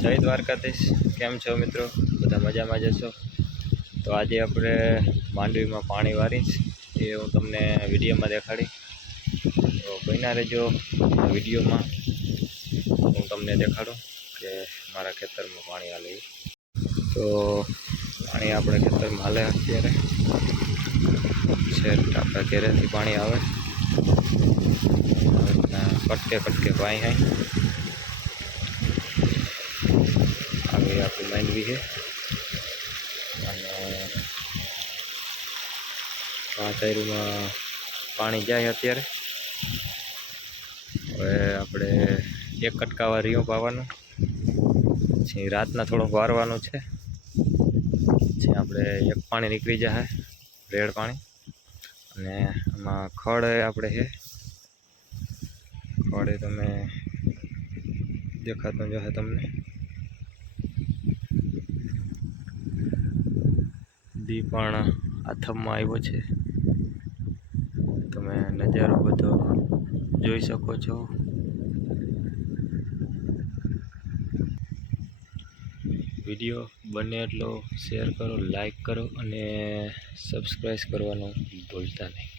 જય દ્વારકાધીશ, કેમ છો મિત્રો? બધા મજામાં જશો? તો આજે આપણે માંડવીમાં પાણી વારીશ એ હું તમને વિડીયોમાં દેખાડી. તો બન્યા રહેજો વિડીયોમાં, હું તમને દેખાડું કે મારા ખેતરમાં પાણી હાલે. તો પાણી આપણે ખેતરમાં હાલે અત્યારે છે, આપણા ઘેરેથી પાણી આવે કટકે કટકે પાણી hay આવી આપણી માંડવી છે અને પાથરીમાં પાણી જાય અત્યારે. હવે આપણે એક કટકાવા રીયું પાવાનું, પછી રાતના થોડુંક વારવાનું છે, પછી આપણે એક પાણી નીકળી જાય રેડ પાણી. અને આમાં ખડ આપણે છે, ખડ તમે દેખાતું જશે તમને. દી પણ આથમમાં આવ્યો છે, તમે નજારો બધો જોઈ શકો છો. વિડીયો બને એટલો શેર કરો, લાઈક કરો અને સબસ્ક્રાઈબ કરવાનું ભૂલતા નહીં.